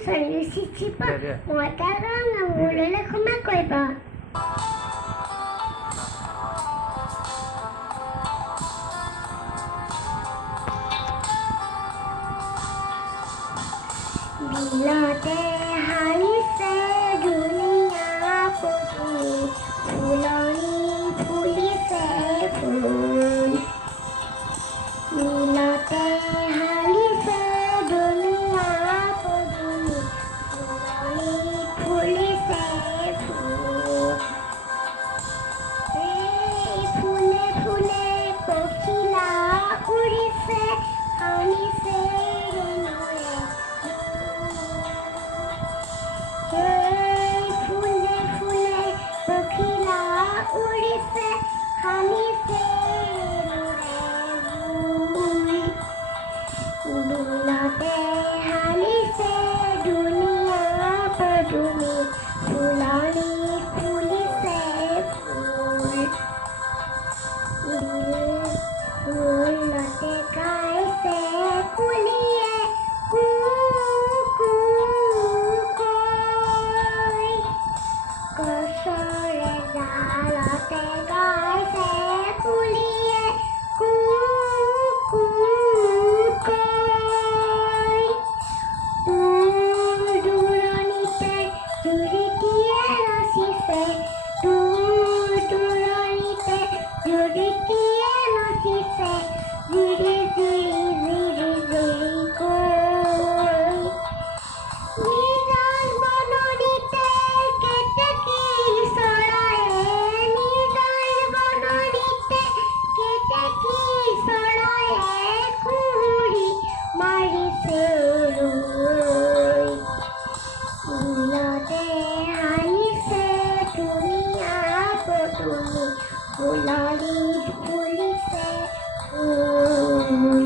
চিচিপা মই কাৰণ মোৰলৈ ক্ষমা কৰিব বিলতে হাৰিছে ধুনীয়া পদূলি ফুলনি ফুলিছে ফুল বিলতে হাৰিছে ধুনীয়া পদূলি ফুলনি ফুলিছে ফুল এই ফুলে ফুলে পখিলা উৰিছে আনিছে ৰেণুৰে এই ফুলে ফুলে পখিলা উৰিছে আনিছে ৰেণুৰে বিলতে হালিছে ধুনীয়া পদূলি ফুলনি ফুলিছে ফুল বিলতে গাইছে কুলিয়ে কু কু কৈ গছৰে ডালতে গাইছে কুলিয়ে কু কু কৈ দূৰণিতে জুৰিকিয়ে নাচিছে দূৰণিতে জুৰিকিয়ে নাচিছে জিৰি জিৰি জিৰি জিৰি কৈ নিজান বননিতে কেতেকী চৰায়ে নিজান বননিতে কেতেকী চৰায়ে কুহুৰি মাৰিছে ৰৈ বিলতে হালিছে ধুনীয়া পদূলি ফুলনি ফুলিছে ফুল